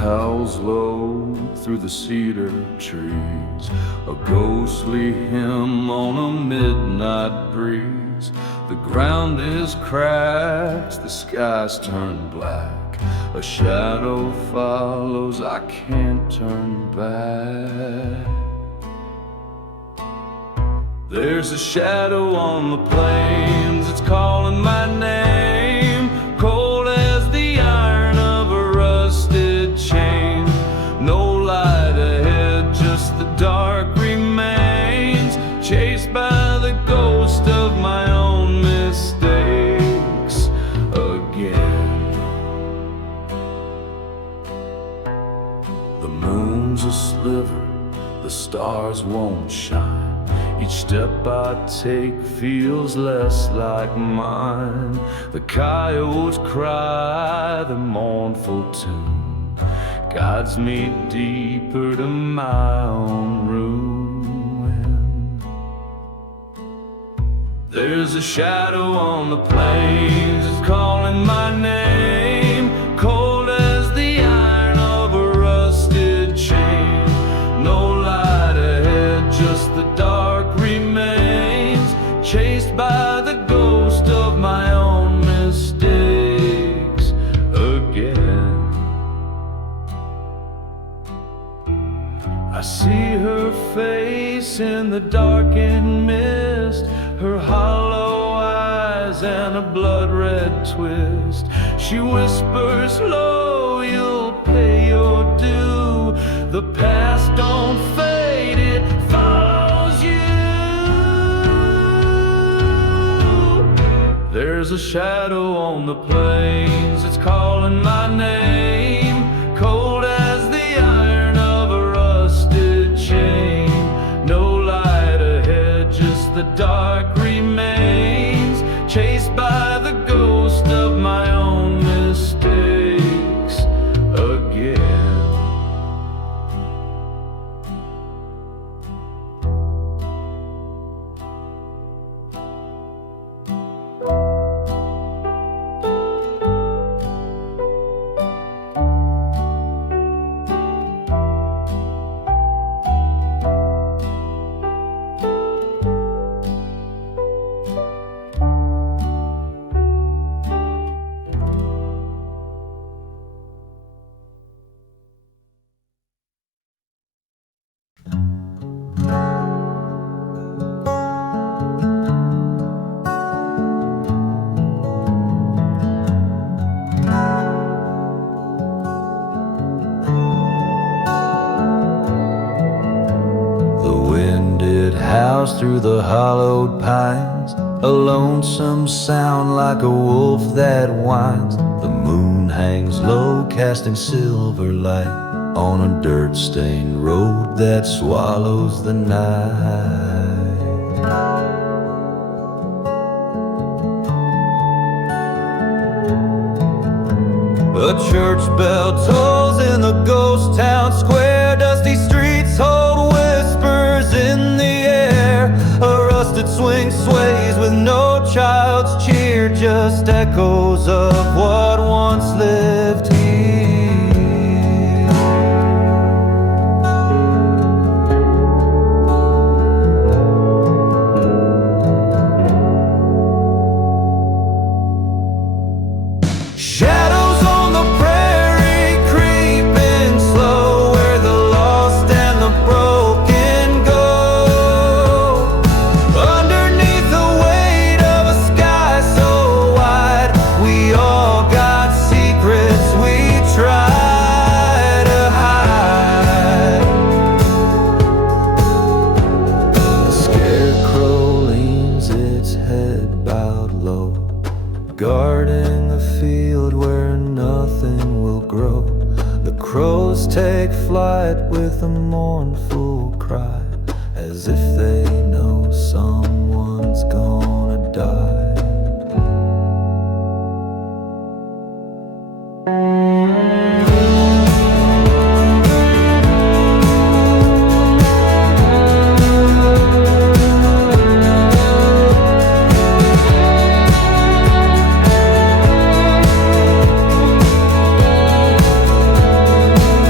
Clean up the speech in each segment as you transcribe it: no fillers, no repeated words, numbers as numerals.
howls low through the cedar trees, a ghostly hymn on a midnight breeze. The ground is cracked, the sky's turned black, a shadow follows, I can't turn back. There's a shadow on the plains, it's calling my name, cold as the iron of a rusted chain. No light ahead, just the dark remains, chased by the ghost of my own mistakes again. The moon's a sliver, the stars won't shine. Each step I take feels less like mine. The coyotes cry their mournful tune, guides me deeper to my own ruin. There's a shadow on the plains, it's calling my name, cold as the iron of a rusted chain. No light ahead, just the dark remains, chased by the ghost of my own mistakes again. I see her face in the darkened mist, her hollow eyes and a blood-red twist. She whispers low, you'll pay your due. The past don't fade, it follows you. There's a shadow on the plains, it's calling my name, cold as the iron of a rusted chain. No light ahead, just the dark remains, chased by the ghost of my own mistakes again. Through the hollowed pines, a lonesome sound like a wolf that whines. The moon hangs low, casting silver light on a dirt-stained road that swallows the night. A church bell tolls in the ghost town square, dusty streets hold whispers in the air. A rusted swing sways with no child's cheer, just echoes of what once lived here. Shadows on the prairie creeping slow, where the lost and the broken go. Underneath the weight of a sky so wide, we all got secrets we try to hide. The scarecrow leans its head bowed low, guarding the field where nothing will grow. The crows take flight with a mournful cry, as if they know someone's gonna die.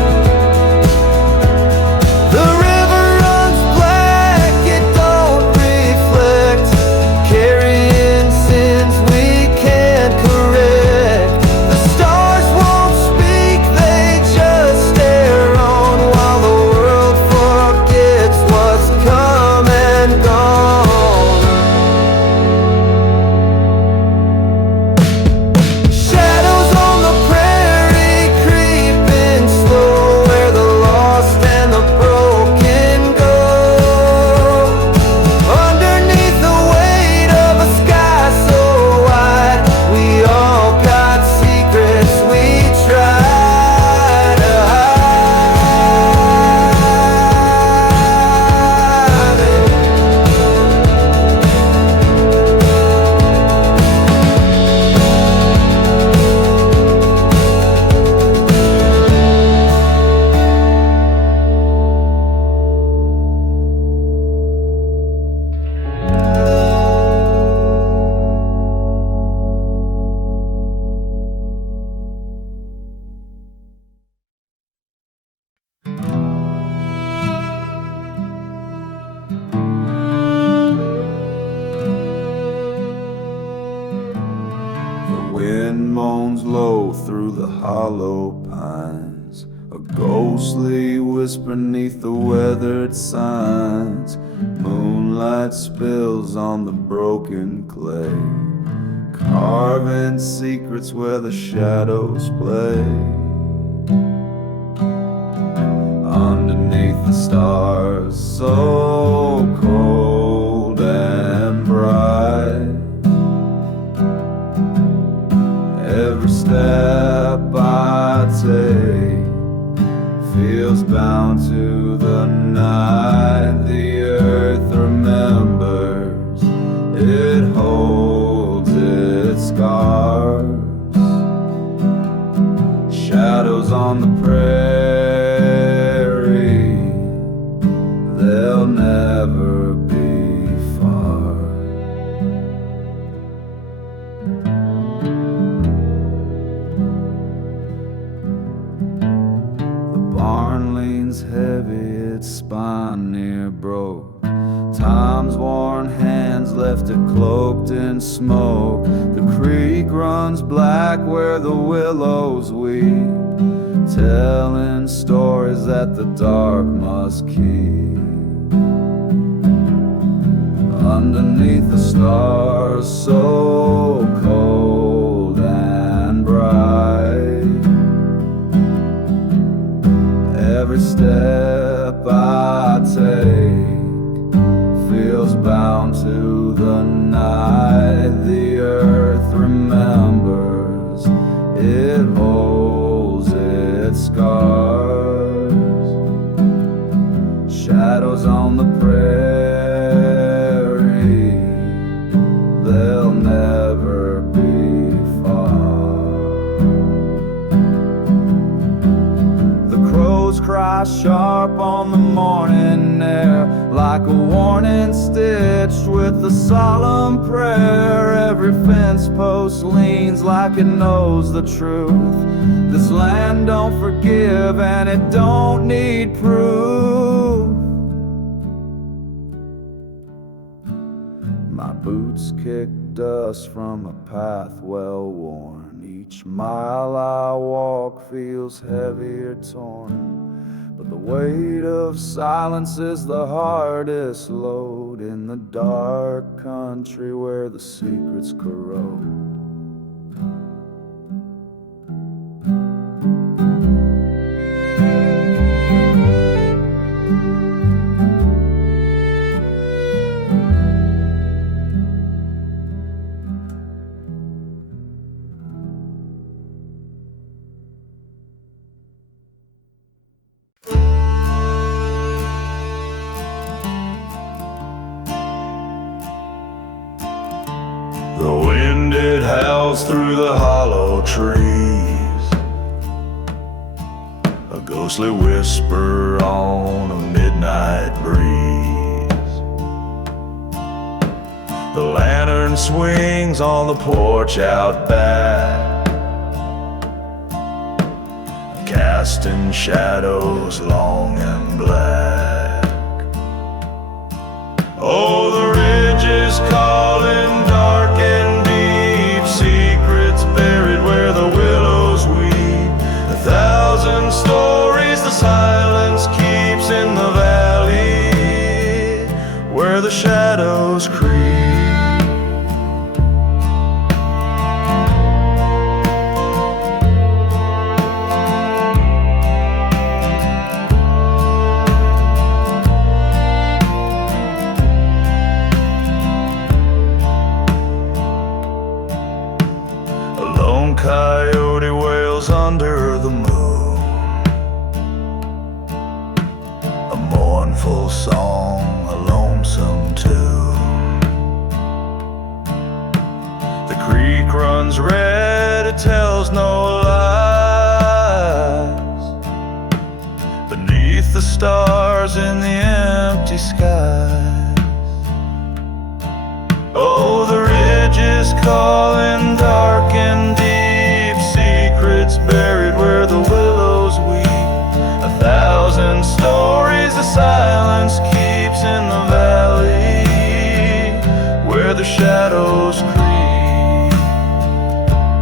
echo through the hollow pines, a ghostly whisper neath the weathered signs. Moonlight spills on the broken clay, carving secrets where the shadows play. Underneath the stars, so cold and bright, every step I take feels bound to the night. The earth remembers, it holds its scars. Shadows on the prairie, they'll never be far. The barn leans heavy, its spine near broke. Time's worn hands left it cloaked in smoke. The creek runs black where the willows weep, telling stories that the dark must keep. Underneath the stars, so cold and bright, every step I take feels bound to the night. The earth remembers, it holds its scars. Shadows on the prairie, they'll never be far. The crows cry sharp on the morning air, like a warning stitched with a solemn prayer. Every fence post leans like it knows the truth. This land don't forgive and it don't need proof. My boots kick dust from a path well worn. Each mile I walk feels heavier torn, but the weight of silence is the hardest load in the dark country where the secrets corrode. The wind, it howls through the hollow trees, a ghostly whisper on a midnight breeze. The lantern swings on the porch out back, casting shadows long and black. Oh, the ridge is calling, dark and deep, secrets buried where the willows weep. 1,000 stories the silence keeps in the valley where the shadows creep. Coyote wails under the moon, a mournful song, a lonesome tune. The creek runs red, it tells no lies, beneath the stars in the empty skies. Oh, the ridge is calling, dark and deep, secrets buried where the willows weep. 1,000 stories the silence keeps in the valley where the shadows creep.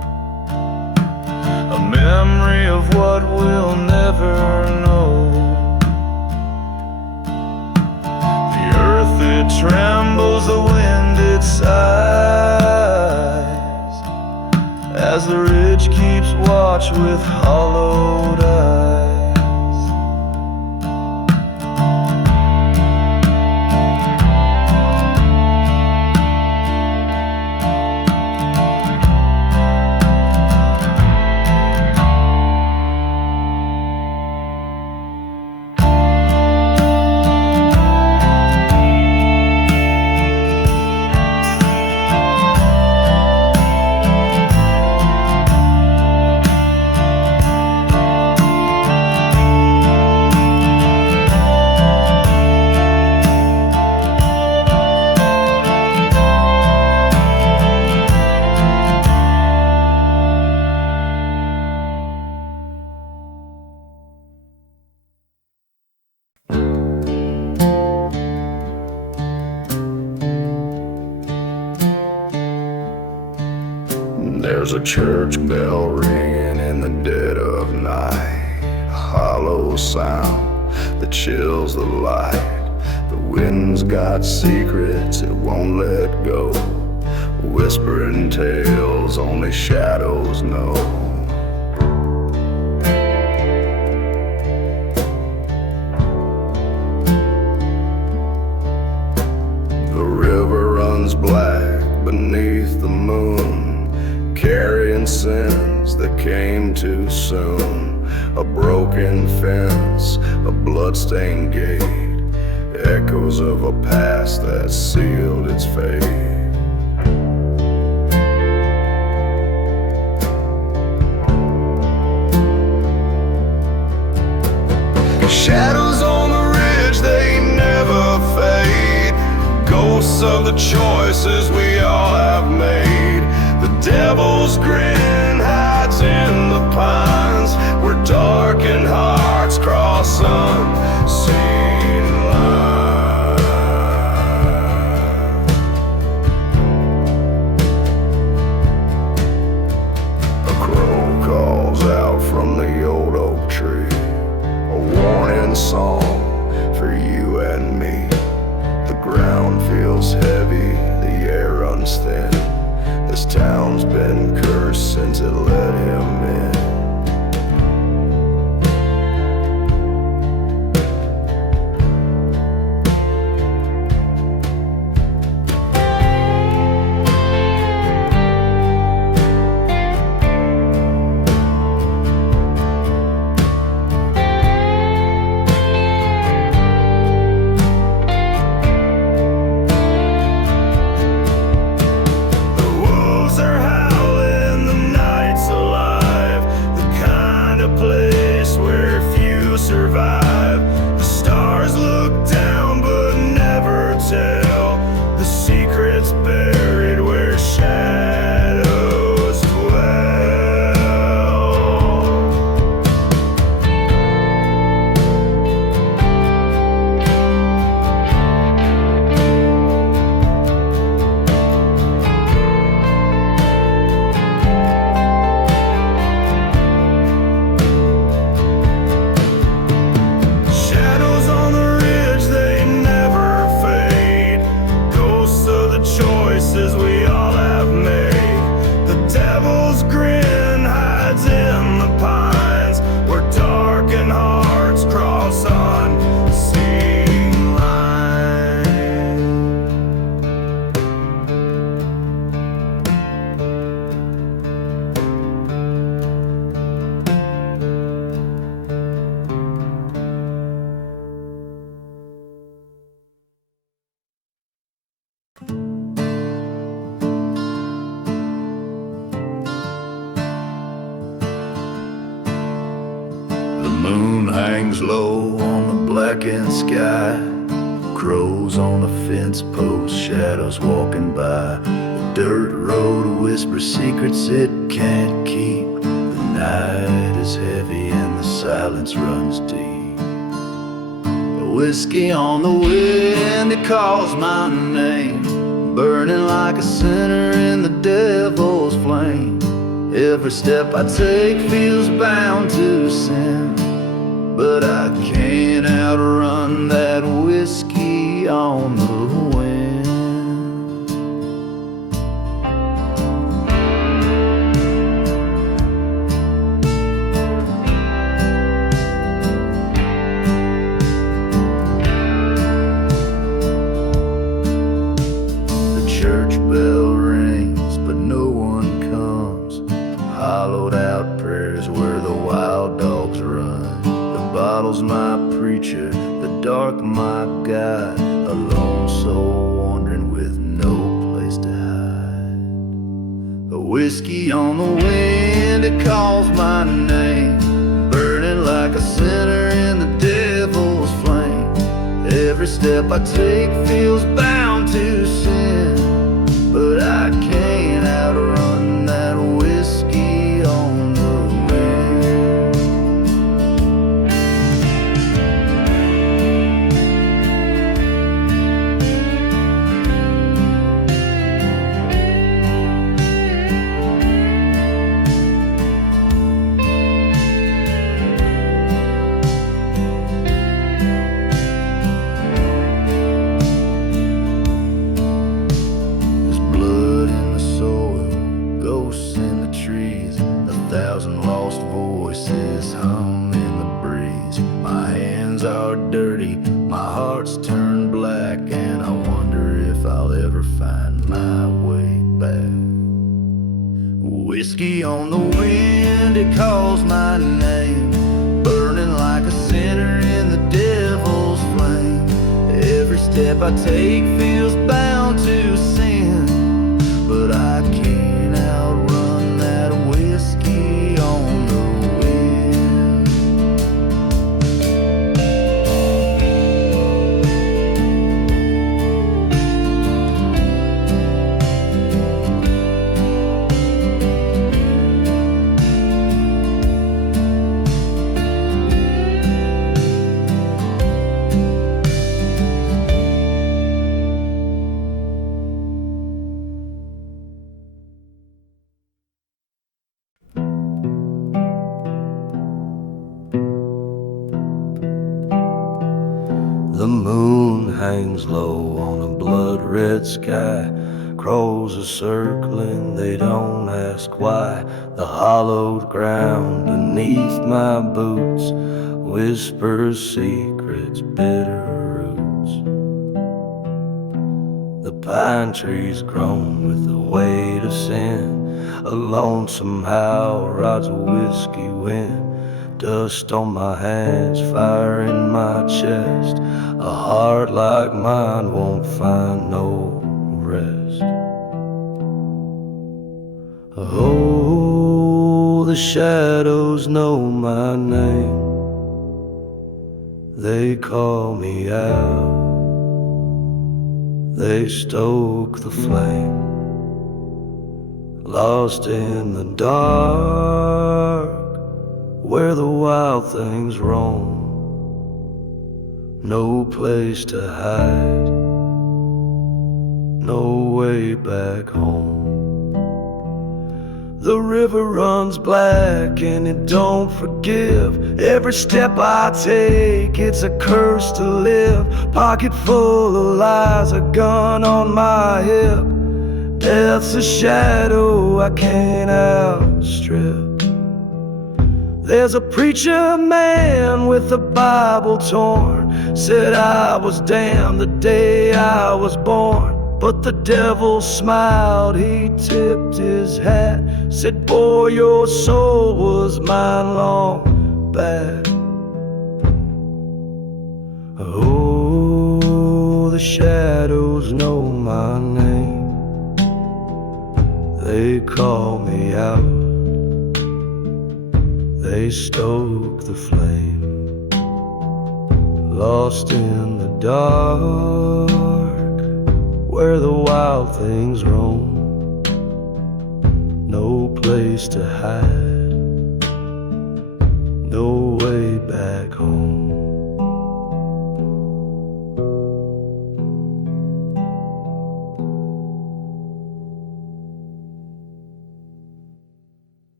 of what we'll never know. The earth, it trembles, the wind, it sighs, as the ridge keeps watch with hollowed eyes. There's a church bell ringing in the dead of night, a hollow sound that chills the light. The wind's got secrets it won't let go, whispering tales only shadows know. The river runs black beneath the moon, carrying sins that came too soon. A broken fence, a bloodstained gate, echoes of a past that sealed its fate. Shadows on the ridge, they never fade, ghosts of the choices we all have made. The devil's grin hides in the pines, where darkened hearts cross unseen lines. A crow calls out from the old oak tree, a warning song for you and me. The ground feels heavy, the air runs thin. This town's been cursed since it let him in. Moon hangs low on the blackened sky, crows on a fence post, shadows walking by. The dirt road whispers secrets it can't keep. The night is heavy and the silence runs deep. The whiskey on the wind, it calls my name, burning like a sinner in the devil's flame. Every step I take feels bound to sin, but I can't outrun that whiskey on the wind. The church bell rings, but no one comes. Hollowed out prayers where the wild dogs run. The bottle's my preacher, the dark my guide. A lone soul wandering with no place to hide. A whiskey on the wind, it calls my name, burning like a sinner in the devil's flame. Every step I take feels bound to sin, but I can't outrun that whiskey on the wind. There's blood in the soil, ghosts in the trees, 1,000 lost voices hum in the breeze. My hands are dirty, my heart's turned black, and I wonder if I'll ever find my way back. Whiskey on the wind, it calls my name, burning like a sinner in the devil's flame. Every step I take feels bound to sin, but I can't outrun that whiskey on the wind. The moon hangs low on a blood-red sky. Crows are circling, they don't ask why. The hollowed ground beneath my boots whispers secrets, bitter roots. The pine trees groan with the weight of sin. A lonesome howl rides a whiskey wind. Dust on my hands, fire in my chest. A heart like mine won't find no rest. Oh, the shadows know my name. They call me out. They stoke the flame. Lost in the dark, where the wild things roam. No place to hide, no way back home. The river runs black and it don't forgive. Every step I take, it's a curse to live. Pocket full of lies, a gun on my hip. Death's a shadow I can't outstrip. There's a preacher man with the Bible torn, said I was damned the day I was born. But the devil smiled, he tipped his hat, said, boy, your soul was mine long back. Oh, the shadows know my name. They call me out. They stoke the flame. Lost in the dark, where the wild things roam. No place to hide, no way back home.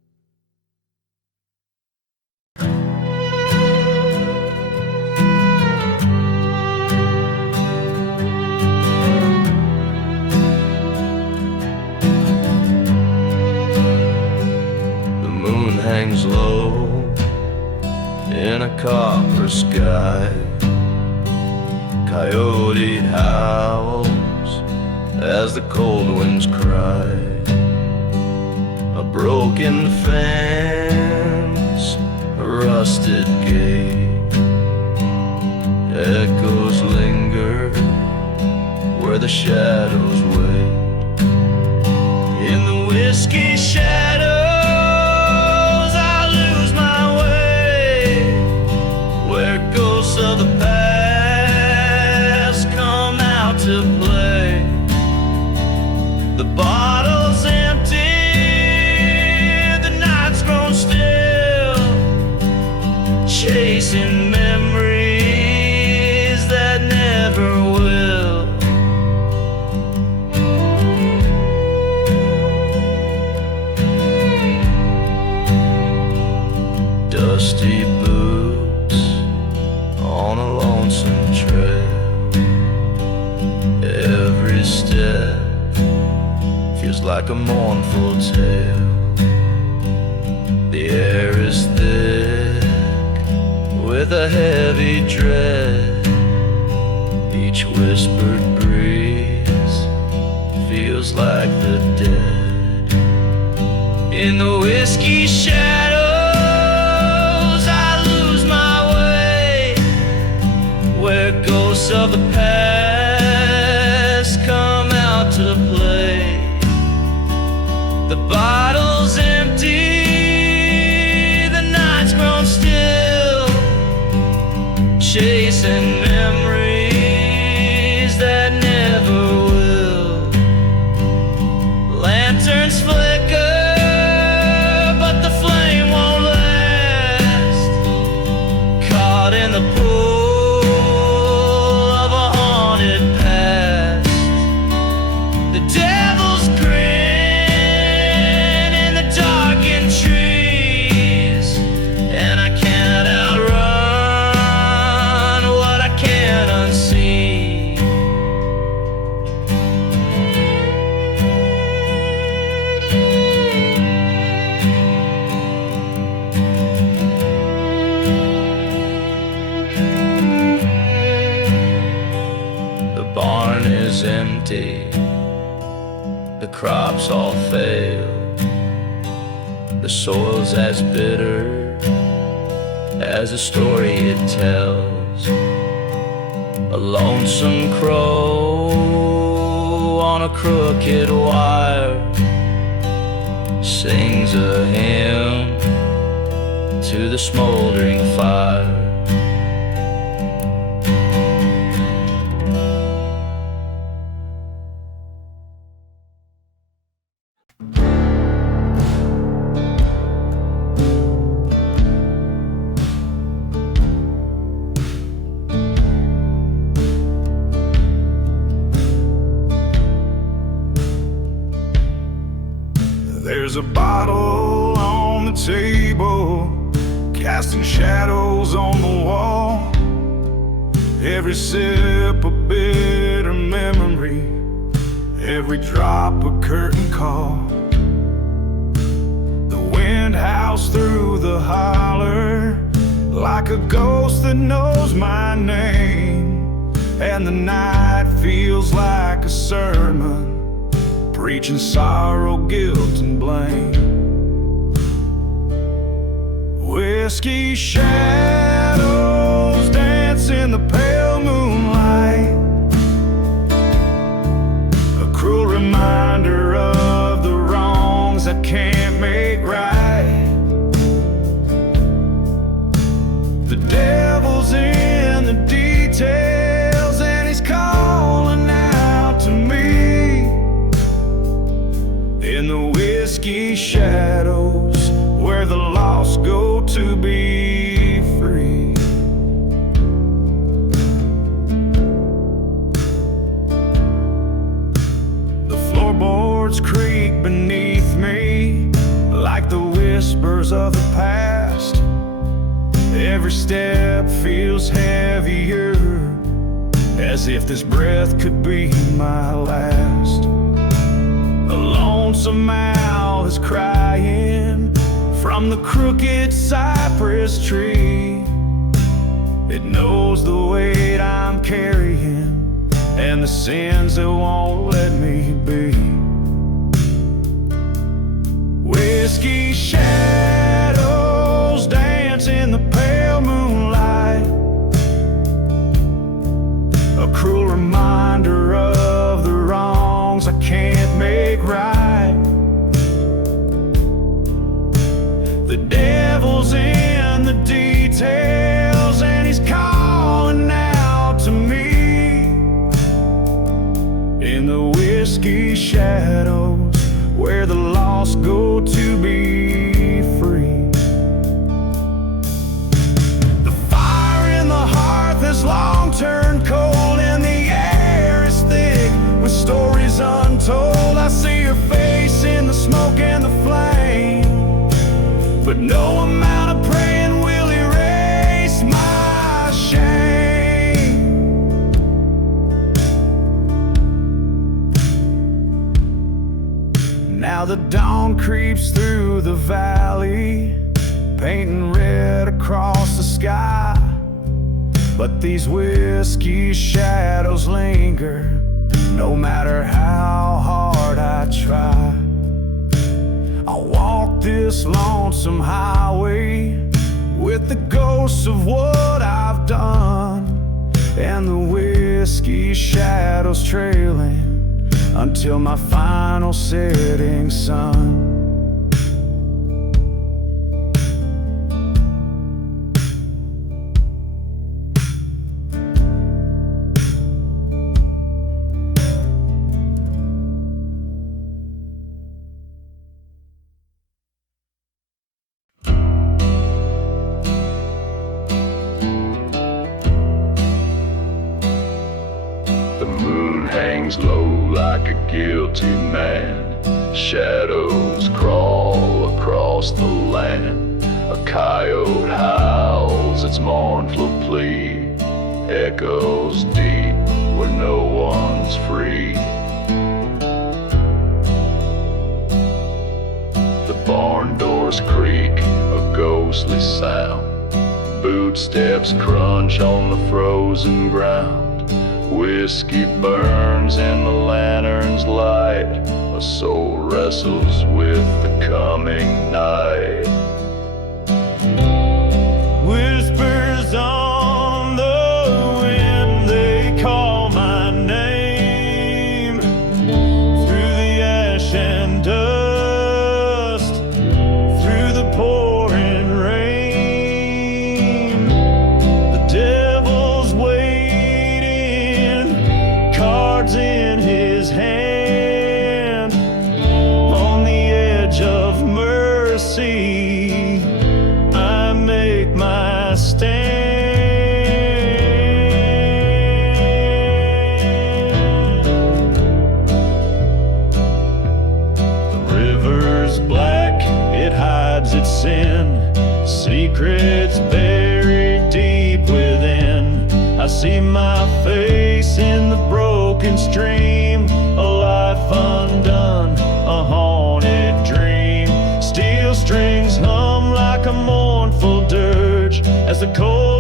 moon hangs low in a copper sky. Coyote howls as the cold winds cry. A broken fence, a rusted gate, echoes linger where the shadows wait. In the whiskey shadows I lose my way, where ghosts of the past come out to play. The bottle's empty, the night's grown still, chasing memories that never will. Dusty boots on a lonesome trail. Every step feels like a mournful tale. The air is thick with a heavy dread. Each whispered breeze feels like the dead. In the whiskey shadows I lose my way, where ghosts of the past come out to play. The bottle's empty, the night's grown still, chasing memories that never will. Lanterns flicker, but the flame won't last. Caught in the pool of a haunted past. The devil's grin in the darkened trees, and I can't outrun what I can't unsee. The barn is empty, the crops all fail, the soil's as bitter as a story it tells. A lonesome crow on a crooked wire sings a hymn to the smoldering fire. There's a bottle on the table, casting shadows on the wall. Every sip a bitter memory, every drop a curtain call. The wind howls through the holler like a ghost that knows my name, and the night feels like a sermon preaching sorrow, guilt, and blame. Whiskey shadows dance in the pale moonlight, a cruel reminder of the wrongs that can't make right. The devil's in the details, and he's calling out to me. In the whiskey shadows, where the lost go to be free. The floorboards creak beneath me like the whispers of the past. Every step feels heavier, as if this breath could be my last. A lonesome owl is crying from the crooked cypress tree. It knows the weight I'm carrying and the sins that won't let me be. Whiskey shadows dance in the pale moonlight, a cruel reminder of the wrongs I can't make right. The devil's in the details, and he's calling out to me in the whiskey shadows, where the lost go to be free. The fire in the hearth has long turned cold, and the air is thick with stories untold. I see your face in the smoke and the flame, but no amount of praying will erase my shame. Now the dawn creeps through the valley, painting red across the sky. But these whiskey shadows linger, no matter how hard I try. I'll walk this lonesome highway with the ghosts of what I've done, and the whiskey shadows trailing until my final setting sun. The moon hangs low like a guilty man. Shadows crawl across the land. A coyote howls its mournful plea, echoes deep where no one's free. The barn doors creak, a ghostly sound. Footsteps crunch on the frozen ground. Whiskey burns in the lantern's light. A soul wrestles with the coming night. Whispers on the wind, they call my name through the ash and dust, through the pouring rain. The devil's waiting, cards in his hand, on the edge of mercy I make my stand. The river's black, it hides its sin, secrets buried deep within. I see my face in the broken stream, a life undone, a haunted dream. Steel strings hum like a mournful dirge as the cold